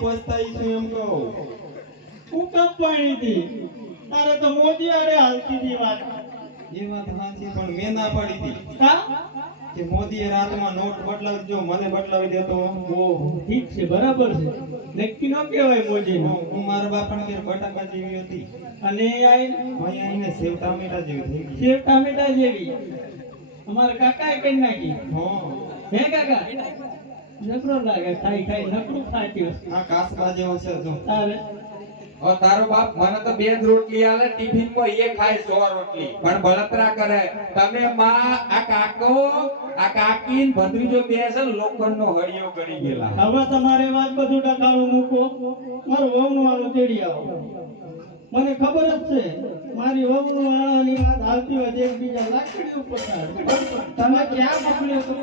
પસ્તાઈ છું એમ કહું. હું કમ પાણી હતી તારે તો મોદી અરે હાલતી હતી વાત એ વાત સાચી પણ મેં ના પાડી હતી હા કે મોદીએ રાતમાં નોટ બદલાવી જો મને બદલાવી દેતો. ઓહો ઠીક છે બરાબર છે નક્કી ન કહેવાય મોદી હું મારા બાપાને ઘેર બટાકા જેવી હતી અને આઈ અહીંયા આવીને સેવ ટામેટા જેવી થઈ ગઈ. સેવ ટામેટા જેવી અમારા કાકાએ કરી નાખી હા હે કાકા નકરો લાગે ખાઈ ખાઈ નકરું ખાતી હશે આ કાસબા જેવો છે જો. તારે તારો બાપ મને તો 2 જ રોટલી આલે ટિફિન માં એ ખાય 100 રોટલી પણ બળતરા કરે. તમે માં આ કાકો આ કાકીન ભત્રીજો બે છે લોખંડનો હળિયો કરી ગયેલા. હવે તમારે વાત બધું ટકાળું મૂકો મારું વહુનું આનું તેડી આવો મને ખબર જ છે મારી વહુનું આની વાત હાલતી હોય તો એકબીજા લાકડી ઉપર થાય. તમે ક્યાં મોકલ્યો તો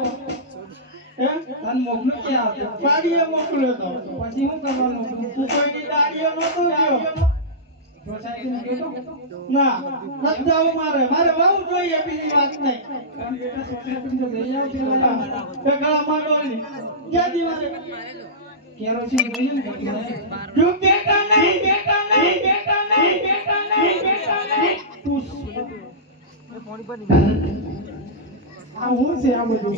હે તને મોકલ્યો ક્યાં હતો ગાડીએ મોકલ્યો તો પછી શું કરવાનું તું કોઈની ગાડીએ નહોતો ગયો ના નથી જવું મારે વહુ જોઈએ બીજી વાત નહીં ગળા માંડોલી ક્યાંથી મારે કેરોસીન જોઈએ ને જો બેટા નહીં આ હું છે આ બધું